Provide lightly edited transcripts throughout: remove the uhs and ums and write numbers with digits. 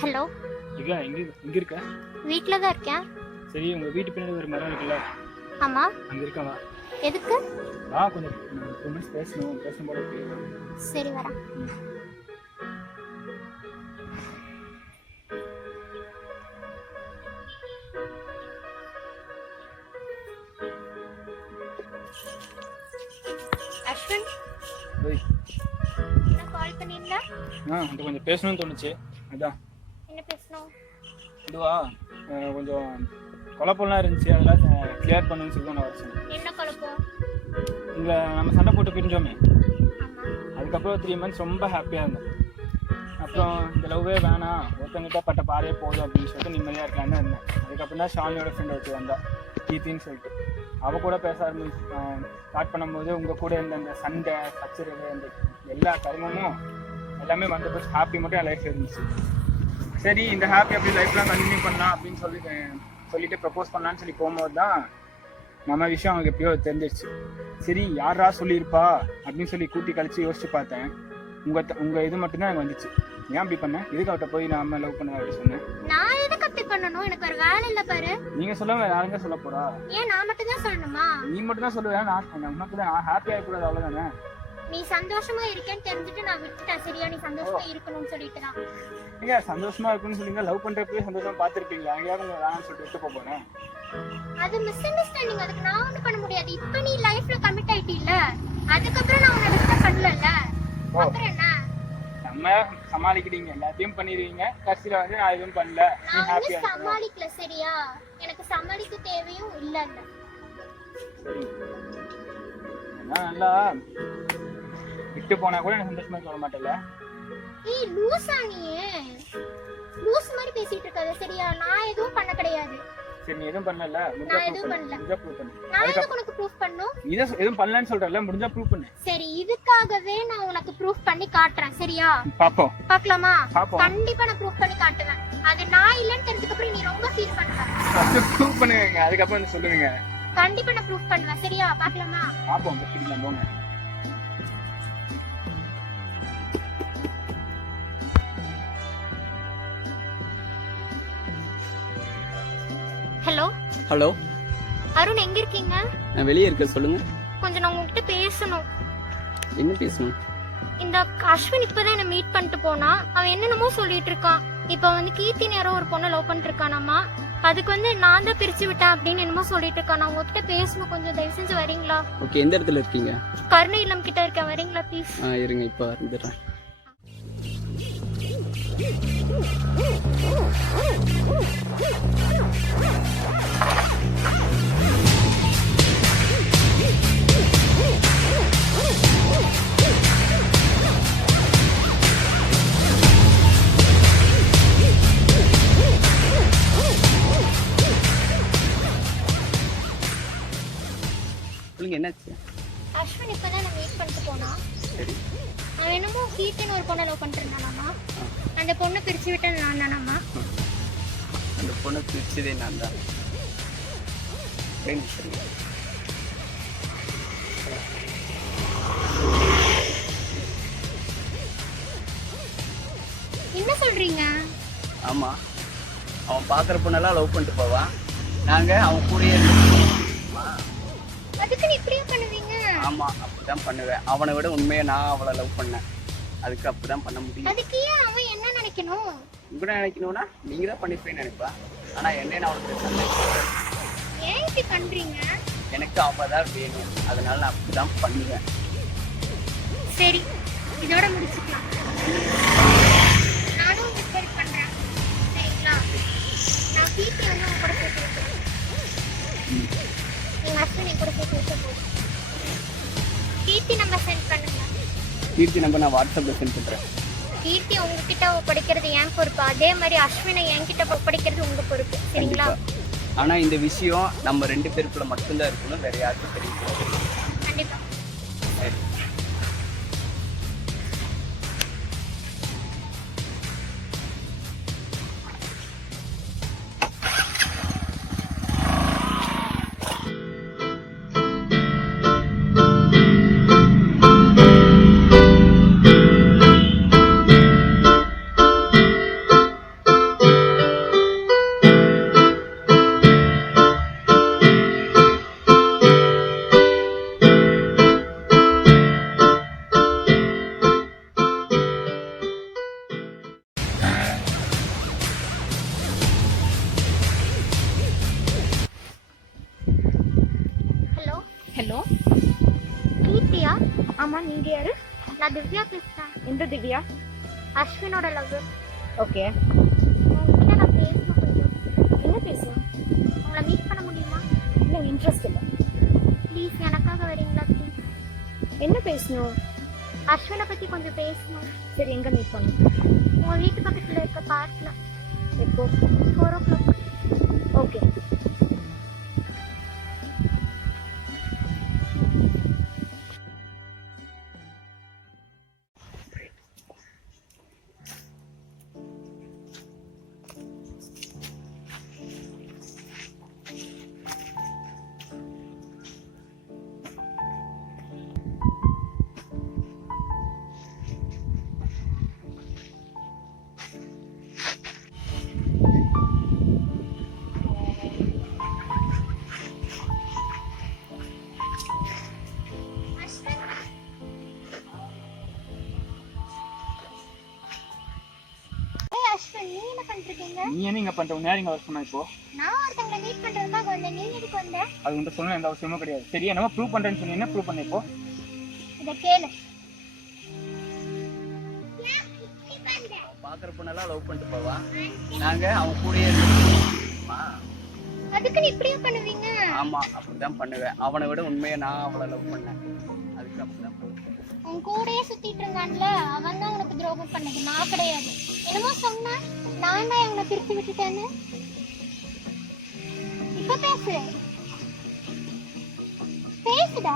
Hello. Divya எங்க இருக்க? வீட்டில் தான் இருக்கேன். சரி, உங்க வீட்டு பின்னாடி ஒரு மரம் இருக்குல்ல, ஆமா. அங்க இருக்கவா? எதுக்கு? கொஞ்சம் 2 minutes பேசணும் போல இருக்கு. சரி வரேன். அஸ்வின், ஓய். என்ன கால் பண்ணியிருந்தா? அந்த கொஞ்சம் பேசணும்னு தோணுச்சு, அதான். என்ன பேசணும்? இதுவா கொஞ்சம் குழப்பம்லாம் இருந்துச்சு, அதெல்லாம் கிளியர் பண்ணணும்னு சொல்லி தான் நான் வர சொன்னேன். என்ன குழப்பம்? இங்கே நம்ம சண்டை போட்டு பிரிஞ்சோமே, ஆமா. அதுக்கப்புறம் 3 months ரொம்ப ஹாப்பியாக இருந்தோம். அப்புறம் இந்த லவ்வே வேணாம், ஒருத்தங்கிட்ட பட்ட பாறையே போதும் அப்படின்னு சொல்லிட்டு நிம்மதியாக இருக்கலான்னு இருந்தேன். அதுக்கப்புறம் தான் ஷாலினியோட ஃப்ரெண்ட் ஒருத்தர் வந்தா, கீர்த்தின்னு சொல்லிட்டு. அவள் கூட பேச ஸ்டார்ட் பண்ணும்போது உங்கள் கூட இருந்த அந்த சண்டை சச்சரவு அந்த எல்லா கர்மமும் எல்லாமே வந்த போது ஹாப்பி மட்டும் என் லைஃப் இருந்துச்சு. சரி, இந்த ஹாப்பி அப்படி லைஃப்லாம் கண்டினியூ பண்ணலாம் அப்படின்னு சொல்லிட்டு ப்ரப்போஸ் பண்ணலான்னு சொல்லி போகும்போது தான் நம்ம விஷயம் அவங்களுக்கு எப்படியோ தெரிஞ்சிருச்சு. சரி, யாரா சொல்லியிருப்பா அப்படின்னு சொல்லி கூட்டி கழிச்சு யோசிச்சு பார்த்தேன். உங்க இது மட்டும்தான் எனக்கு வந்துச்சு. ஏன் அப்படி பண்ண? எதுக்கு அவட்ட போய் நான் லவ் பண்ண அப்படி சொன்னேன்? நான் எதுக்கு அப்படி பண்ணணும்? எனக்கு ஒரு வேலை இல்ல பாரு. நீங்க சொல்லாம யாருங்க சொல்ல போறா? ஏன் நான் மட்டும் தான் சொல்லணுமா? நீ மட்டும் தான் சொல்லுவேன். உனக்கு தான் நான் ஹாப்பியா இருக்கக்கூடாது, அவ்வளவுதானே? நீ சந்தோஷமா இருக்கேன்னு தெரிஞ்சுட்டு நான் விட்டுட்டேன். சரியா? நீ சந்தோஷமா இருக்கணும்னு சொல்லிட்டு தான். ஏங்க சந்தோஷமா இருக்குன்னு சொல்லுங்க. லவ் பண்றப்பவே சந்தோஷமா பாத்துருப்பீங்களா? அங்கேயாவது உங்க வேணாம்னு சொல்லிட்டு விட்டு போறேன். அது மிஸ் அண்டர்ஸ்டாண்டிங். அதுக்கு நான் ஒண்ணும் பண்ண முடியாது. இப்ப நீ லைஃப்ல கமிட் ஆயிட்டீல்ல, அதுக்கப்புறம் நான் உன்னை டிஸ்டர்ப் பண்ணலல்ல. அப்புறம் என்ன? நம்ம சமாளிக்கிறீங்க, எல்லாத்தையும் பண்ணிடுவீங்க, கடைசியில வந்து நான் எதுவும் பண்ணல, நீ ஹாப்பியா இருக்க. சமாளிக்கல. சரியா? எனக்கு சமாளிக்க தேவையும் இல்ல. சரி, நான் நல்லா விட்டு போனா கூட எனக்கு சந்தோஷமா சொல்ல மாட்டேல. ஏய் லூசா நீ? லூஸ் மாதிரி பேசிட்டு இருக்காத. சரியா? நான் எதுவும் பண்ண கிடையாது. சரி, நீ எதுவும் பண்ணல. நான் எதுவும் பண்ணல. முடிஞ்சா ப்ரூவ் பண்ணு. நான் எதுக்கு உனக்கு ப்ரூஃப் பண்ணனும்? நீ எதுவும் பண்ணலன்னு சொல்றல, முடிஞ்சா ப்ரூவ் பண்ணு. சரி, இதுக்காகவே நான் உனக்கு ப்ரூஃப் பண்ணி காட்டுறேன். சரியா? பாப்போம். பார்க்கலாமா? பாப்போம். கண்டிப்பா நான் ப்ரூஃப் பண்ணி காட்டுவேன். அது நான் இல்லன்னு தெரிஞ்சதுக்கு அப்புறம் நீ ரொம்ப ஃபீல் பண்ணுவ. ஃபர்ஸ்ட் ப்ரூவ் பண்ணுங்க, அதுக்கு அப்புறம் சொல்லுங்க. கண்டிப்பா நான் ப்ரூஃப் பண்ணுவேன். சரியா? பார்க்கலாமா? பாப்போம், கட்டிக்கலாம் போங்க. ஹலோ. ஹலோ அருண், எங்க இருக்கீங்க? நான் வெளியே இருக்கேன், சொல்லுங்க. கொஞ்சம் நான் உங்ககிட்ட பேசணும். என்ன பேசணும்? இந்த அஸ்வின் இப்பதான் என்ன மீட் பண்ணிட்டு போனா. அவன் என்னென்னமோ சொல்லிட்டு இருக்கான். இப்ப வந்து கீர்த்தின்னு யாரோ ஒரு பொண்ணை லவ் பண்ணிட்டு இருக்கானாமா. அதுக்கு வந்து நான் தான் பிரிச்சு விட்டேன் அப்படின்னு என்னமோ சொல்லிட்டு இருக்கான். நான் உங்ககிட்ட பேசணும், கொஞ்சம் தயவு செஞ்சு வரீங்களா? ஓகே, எந்த இடத்துல இருக்கீங்க? கருணை இல்லம் கிட்ட இருக்கேன், வரீங்களா ப்ளீஸ்? இருங்க, இப்போ வந்துடுறேன். சொல்லுங்க, என்னாச்சு? அஸ்வின் இப்பதான் என்ன மீட் பண்ணிட்டு போனா. சரி. அவன் என்னமோ கீர்த்தின்னு ஒரு பொண்ணை லவ் பண்ணிட்டு இருந்தானாமா. அந்த பொண்ணை பிரிச்சு விட்டேன் நான் தானாமா. அந்த பொண்ணை பிரிச்சதே நான் தான். என்ன சொல்றீங்க? ஆமா, அவன் பாக்குற பொண்ணெல்லாம் லவ் பண்ணிட்டு போவான். நாங்க அவன் கூடயே இருக்கோம். அதுக்கு நீ இப்படியே பண்ணுவீங்க? ஆமா, அப்படிதான் பண்ணுவேன். அவனை விட உண்மையா நான் அவளை லவ் பண்ணேன். அதுக்கு அப்படிதான் பண்ண முடியும். அதுக்கு ஏன் அவன் என்ன நினைக்கணும்? உங்களை நினைக்கணும்னா நீங்க தான் பண்ணிப்பேன்னு நினைப்பா. ஆனா என்ன அவளுக்கு சொன்னேன். ஏன் இப்படி பண்றீங்க? எனக்கு அவ தான் வேணும், அதனால நான் அப்படிதான் பண்ணுவேன். சரி, இதோட முடிச்சுக்கலாம். நானும் டிஸ்கஸ் பண்றேன். சரிங்களா? நான் கீர்த்தி வந்து உங்க கூட சேர்த்து வைக்கிறேன். நீங்க அஸ்வின் என் கூட சேர்த்து வைக்க போதும். கீர்த்தி நம்பர் சென்ட் பண்ணுங்க. கீர்த்தி நம்பர் நான் வாட்ஸ்அப்ல சென்ட் பண்றேன். கீர்த்தி உங்ககிட்ட ஒப்படைக்கிறது என் பொறுப்பு. அதே மாதிரி அஸ்வினை என்கிட்ட ஒப்படைக்கிறது உங்க பொறுப்பு. சரிங்களா? ஆனா இந்த விஷயம் நம்ம 2 பேருக்குள்ள மட்டும்தான் இருக்கணும், வேற யாருக்கும் தெரியக்கூடாது. கண்டிப்பா. சரி. ஹலோ. கீர்த்தியா? ஆமா, நீங்க யாரு? நான் திவ்யா பேசுறேன். எந்த திவ்யா? அஸ்வினோட லவ். ஓகே. உங்ககிட்ட நான் பேசணும் கொஞ்சம். என்ன பேசணும்? உங்களை மீட் பண்ண முடியுமா? இல்லை, இன்ட்ரெஸ்ட் இல்லை. ப்ளீஸ் எனக்காக வரீங்களா ப்ளீஸ்? என்ன பேசணும்? அஸ்வினை பற்றி கொஞ்சம் பேசணும். சரி, எங்க மீட் பண்ணணும்? உங்கள் வீட்டு பக்கத்தில் இருக்க பார்க்கில். எப்போ? 4 o'clock. ஓகே. அஸ்வின், நீ என்ன பண்ணிருக்கீங்க? நீ என்ன இங்கே பண்ணுற நேரம் இங்கே ஒர்க் பண்ண இப்போ? நான் ஒருத்தவங்களை மீட் பண்ணுறதுக்காக வந்தேன். நீ எதுக்கு வந்த? அது உன்ட்ட சொன்ன எந்த அவசியமும் கிடையாது. சரி, என்னமோ ப்ரூவ் பண்ணுறேன்னு சொன்னி என்ன ப்ரூவ் பண்ண இப்போ? இதை கேளு. அவன் பார்க்குற பொண்ணெல்லாம் லவ் பண்ணிட்டு போவா. நாங்கள் அவன் கூடயே இருக்கோமா? அதுக்கு நீ இப்படியே பண்ணுவீங்க? ஆமாம், அப்படி தான் பண்ணுவேன். அவனை விட உண்மையை நான் அவளை லவ் பண்ணேன். அதுக்கு அப்படி தான் பண்ணுவேன். உன் கூடயே சுத்திட்டு இருந்தான்ல, அவன் தான் உனக்கு துரோகம் பண்ணது, நான் கிடையாது. என்னமோ சொன்னா நான் தான் அவனை பிரிச்சு விட்டுட்டேன்னு. இப்ப பேசு, பேசுடா.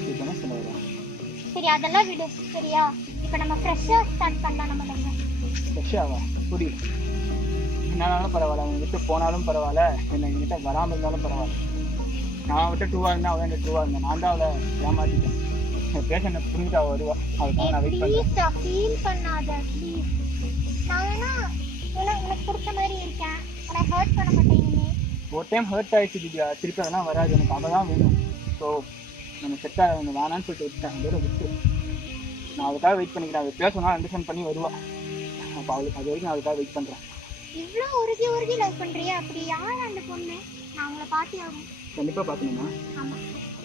இதுதானே சொல்லுவேன். சரி, அதெல்லாம் விடு சரியா? இப்ப நம்ம ஃப்ரெஷ்ஷா ஸ்டார்ட் பண்ணலாம். நம்ம நம்ம ஃப்ரெஷ்ஷாவா? புரியுது. என்னாலும் பரவாயில்ல, அவங்க விட்டு போனாலும் பரவாயில்ல, இல்லை என்கிட்ட வராமல் இருந்தாலும் பரவாயில்ல. நான் விட்டு 2 இருந்தா அவள் எனக்கு 2 இருந்தேன். நான் தான் அவளை ஏமாத்திட்டேன். பேஷண்ட்டை புரிஞ்சுட்டு அவள் வருவா. அதுக்காக நான் வெயிட் பண்ணுறேன். ப்ளீஸ் ஃபீல் பண்ணாத ப்ளீஸ். நான் வேணா உனக்கு பிடிச்ச மாதிரி இருக்கேன். உனக்கு ஹர்ட் பண்ண மாட்டேன் இனிமே. ஒரு டைம் ஹர்ட் ஆயிடுச்சு திவ்யா, திருப்பி அதெல்லாம் வராது. எனக்கு அவள் தான் வேணும். ஸோ நம்ம செட்டாக வேணும் வேணான்னு சொல்லிட்டு விட்டுட்டேன். அதோட விட்டு நான் அதுக்காக வெயிட் பண்ணிக்கிறேன். அவள் பேசணும், அண்டர்ஸ்டாண்ட் பண்ணி வருவா. அப்போ அவளுக்கு அது வரைக்கும் நான் அதுக்காக வெயிட் பண்ணுறேன். இவ்வளோ உருகி லவ் பண்றியா? அப்படி யார் அந்த பொண்ணு? நான் உங்களை பார்த்தே ஆகும். கண்டிப்பாக பார்க்கணுமா? ஆமா.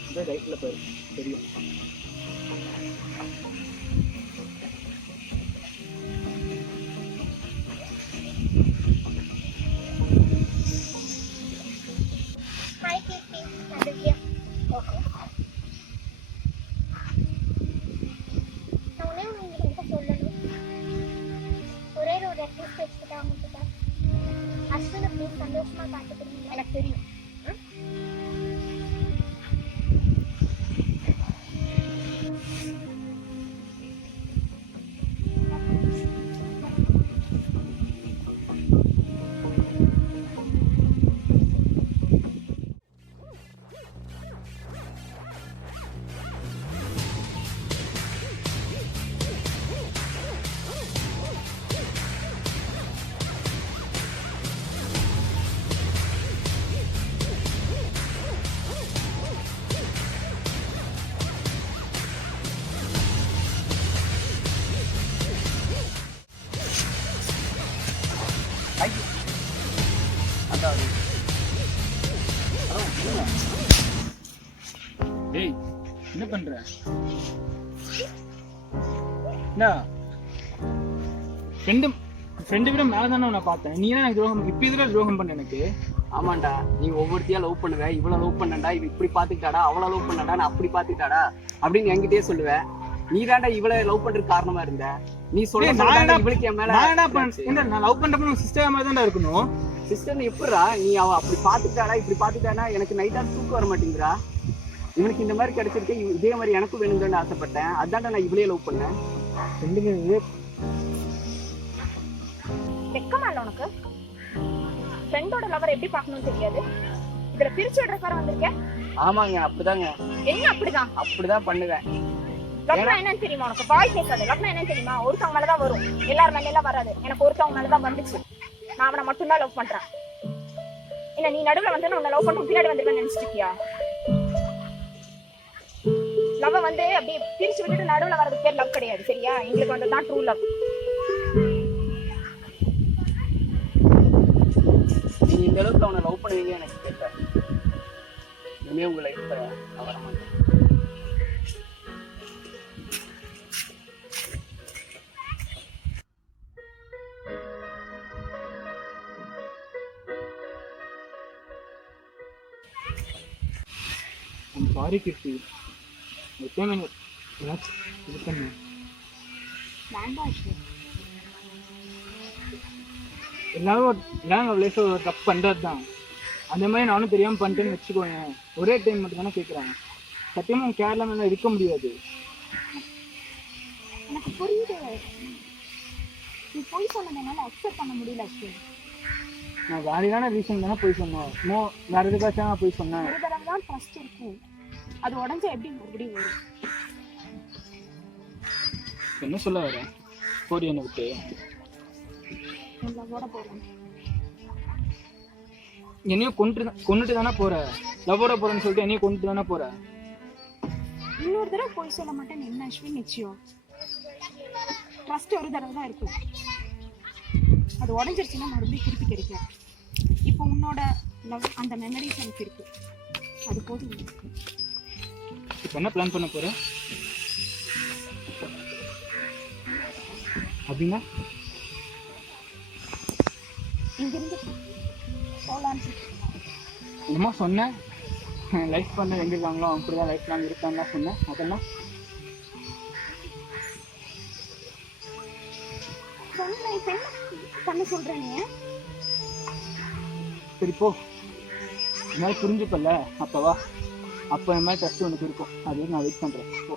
அப்படியே ரைட்டில் போயிடும், தெரியும். ஹாய் கீர்த்தி, நான் திவ்யா. ஓகே. நான் உடனே உங்ககிட்ட சொல்லணும். ஒரே ஒரு ரெக்வெஸ்ட் வச்சுக்கிட்டா அவங்ககிட்ட. அஸ்வினை ப்ளீஸ் சந்தோஷமா காட்டுக்கிறீங்களா? எனக்கு தெரியும். அதான் டேய், என்ன பண்ற? என்ன ஃப்ரெண்டு விட மேலே தானே உன்னை பார்த்தேன். நீ என்ன எனக்கு துரோகம், இப்போ இதில் துரோகம் பண்ண எனக்கு? ஆமாண்டா, நீ ஒவ்வொருத்தையா லவ் பண்ணுவ. இவ்வளோ லவ் பண்ணண்டா, இவ இப்படி பார்த்துக்கிட்டாடா, அவ்வளோ லவ் பண்ணடா, நான் அப்படி பார்த்துக்கிட்டாடா அப்படின்னு என்கிட்டயே சொல்லுவேன். நீ தாண்டா இவ்வளோ லவ் பண்றதுக்கு காரணமா இருந்த. நீ சொல்ல இவளுக்கு என் மேல நான் லவ் பண்றப்ப சிஸ்டர் மாதிரி தான் இருக்கணும். சிஸ்டர் எப்படிடா நீ அவ அப்படி பார்த்துக்கிட்டாடா இப்படி பார்த்துக்கிட்டானா எனக்கு நைட்டா தூக்கம் வர மாட்டேங்கிறா. இவனுக்கு இந்த மாதிரி கிடைச்சிருக்கு, இதே மாதிரி எனக்கும் வேணும்னு ஆசைப்பட்டேன். அதான்டா நான் இவ்வளே லவ் பண்ணேன். வெக்கமா இல்ல உனக்கு? ஃப்ரெண்டோட லவர் எப்படி பார்க்கணும்னு தெரியாது. இதுல பிரிச்சு விடுறக்கார வந்திருக்கேன். ஆமாங்க, அப்படிதாங்க. என்ன அப்படிதான் பண்ணுவேன். லவ்னா என்னன்னு தெரியுமா உனக்கு? பாய் பேசாது. லவ்னா என்னன்னு தெரியுமா? ஒருத்தவங்க மேலதான் வரும், எல்லாரும் மேல எல்லாம் வராது. எனக்கு ஒருத்தவங்க மேலதான் வந்துச்சு. நான் அவனை மட்டும்தான் லவ் பண்றேன். என்ன நீ நடுவுல வந்து உன்னை லவ் பண்ண பின்னாடி வந்துருவேன்னு நினைச்சிருக்கியா? லவ் வந்து அப்படியே பிரிச்சு விட்டுட்டு நடுவுல வர்றது பேர் லவ் கிடையாது, சரியா? எங்களுக்கு வந்து தான் ட்ரூ லவ். நீ இந்த அளவுக்கு அவனை லவ் பண்ணுவீங்க எனக்கு தெரியல. இனிமே உங்க லைஃப்ல நான் வர மாட்டேன். சாரி கீர்த்தி, எப்பயுமே ஏதாச்சும் இது பண்ணு. வேண்டாம் அஸ்வின். எல்லாரும் லைஃப்ல ஒரு தப்பு பண்ணுறது தான். அந்த மாதிரி நானும் தெரியாமல் பண்ணிட்டேன்னு வச்சுக்கோங்க. ஒரே டைம் மட்டும் தானே கேட்குறாங்க. சத்தியமாக உன் கேரளா மேலே இருக்க முடியாது. எனக்கு புரியுது. நீ போய் சொன்னதுனால அக்செப்ட் பண்ண முடியல அஸ்வின். நான் வேலையான ரீசன் தானே போய் சொன்னேன். வேற எதுக்காச்சும் நான் போய் சொன்னேன். ஒரு தடவை தான் ட்ரஸ்ட் இருக்கும், அது உடஞ்சா எப்படி மறுபடியும் வரும்? என்ன சொல்ல வர? போடி என்னை விட்டு. லவ்வோட போறேன். என்னையும் கொண்டுட்டு தானே போற. லவ்வோட போறேன்னு சொல்லிட்டு என்னையும் கொண்டுட்டு தானே போற. இன்னொரு தடவை போய் சொல்ல மாட்டேன்னு என்ன அஸ்வின் நிச்சயம்? ட்ரஸ்ட் ஒரு தடவை தான் இருக்கும், அது உடஞ்சிருச்சுன்னா மறுபடியும் திருப்பி கிடைக்கும். இப்போ உன்னோட லவ் அந்த மெமரிஸ் எனக்கு இருக்கு, அது போதும். இப்போ என்ன பிளான் பண்ண போற அப்படின்னா? இங்கிருந்து போகலான்னு என்னமோ சொன்னேன், லைஃப் பண்ண எங்க இருக்காங்களோ அப்படிதான் லைஃப் லாங் இருக்கான்னு சொன்னேன். அதெல்லாம் சொன்ன. இப்போ என்ன பண்ண சொல்றேன் நீ? சரி போ, இந்த மாதிரி புரிஞ்சுப்பல அப்பவா. அப்போ இந்த மாதிரி ட்ரஸ்ட் உனக்கு இருக்கும், அது நான் வெயிட் பண்றேன். போ.